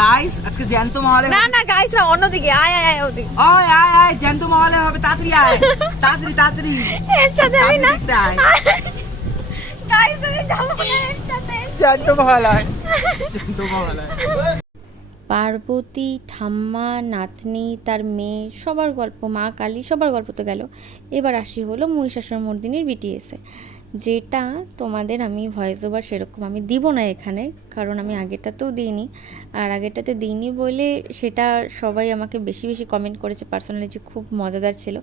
Guys আজকে জ্যান্ত মহলে না না গাইস না অন্যদিকে আয় আয় আয় ওদিকে ওই আয় আয় জ্যান্ত মহলে হবে তাড়াতাড়ি আয় তাড়াতাড়ি তাড়াতাড়ি এর সাথে আমি না তাড়াতাড়ি দেখতে আয়। গাইস আমি যাবো না এর সাথে জ্যান্ত মহলে জ্যান্ত মহলে পার্বতী ঠাম্মা নাতনি তার মেয়ে সবার গল্প মা কালী সবার গল্প তো গেল। এবার আসি হলো মহিষাসুরমর্দিনীর বিটিএসে, যেটা তোমাদের আমি ভয়েস ওভার সেরকম আমি দিব না এখানে, কারণ আমি আগেরটাতেও দিইনি। আর আগেরটাতে দিইনি বলে সেটা সবাই আমাকে বেশি বেশি কমেন্ট করেছে পার্সোনালি যে খুব মজাদার ছিল।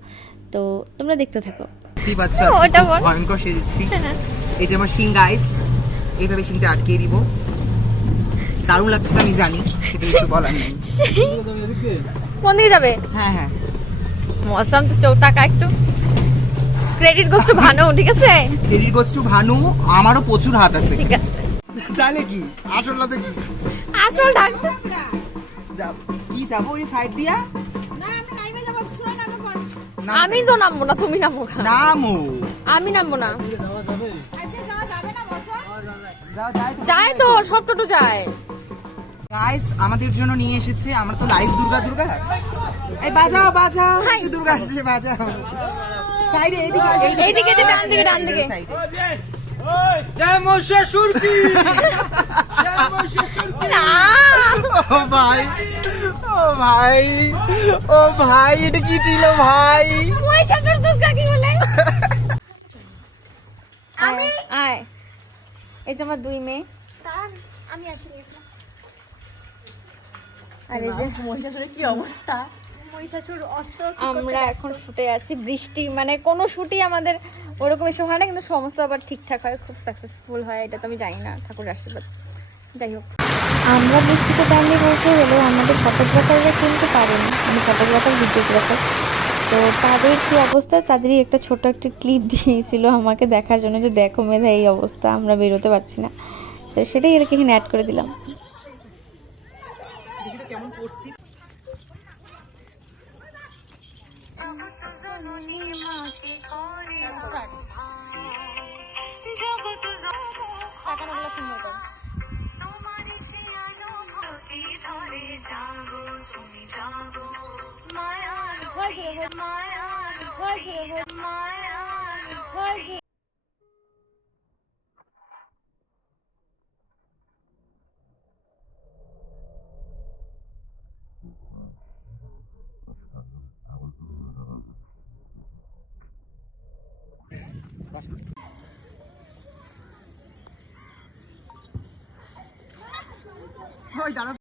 তো তোমরা দেখতে থাকো। কি বাচ্চা ওটা বল। ভয়ঙ্কর সেজেছি। এই যে আমার শিং গাইস, এইভাবে শিংটা আটকে দিব। দারুণ লাগছে আমি জানি, কিন্তু কিছু বলার নেই। কোন দিকে যাবে? হ্যাঁ হ্যাঁ মৌসুম তো চৌটাকা একটু ক্রেডিট গোস টু ভানু, ঠিক আছে ক্রেডিট গোস টু ভানু। আমারও প্রচুর হাত আছে। ঠিক আছে। তাহলে কি আসলটা কি আসল ঢাকছে কি যাবো এই সাইড দিয়া? না, আমি তো নামবো না, তুমি নামবো না। নামো। আমি নামবো না। যাও, যাই। যায় তো, সব টোটো যায়। গাইস আমাদের জন্য নিয়ে এসেছে, আমরা তো লাইভ দুর্গা দুর্গা। এই বাজাও বাজাও, হাই। দুর্গা আসছে বাজাও। সাইডে এইদিকে এইদিকে যে ডান দিকে, ডান দিকে। জয় মহিষাসুর কি জয় মহিষাসুর কি না ও ভাই ও ভাই ও ভাই, এটা কি ছিল ভাই? মহিষাসুর দুর্গা কি বলে? আমি আয়, এই যে আমার দুই মেয়ে। আমি আসিনি। আর এই যে মহিষাসুরের কি অবস্থা? মহিষাসুর অস্ত্র আমরা এখন শুটে আছি। বৃষ্টি মানে কোনো শুটই আমাদের ওরকম এসব হয় না, কিন্তু সমস্ত আবার ঠিকঠাক হয়, খুব সাকসেসফুল হয়। এটা তো আমি জানি না, ঠাকুরের আশীর্বাদ। যাই হোক, আমরা বৃষ্টিতে টাইমে পৌঁছে হলেও আমাদের ফটোগ্রাফাররা কিন্তু পারেনি। আমি ফটোগ্রাফার ভিডিওগ্রাফার, তো তাদের কি অবস্থা, তাদেরই একটা ছোট একটা ক্লিপ দিয়েছিল আমাকে দেখার জন্য যে দেখো মেধা এই অবস্থা, আমরা বেরোতে পারছি না। তো সেটাই এরকম এখানে অ্যাড করে দিলাম। কেমন করছি? ওই দাঁড়া।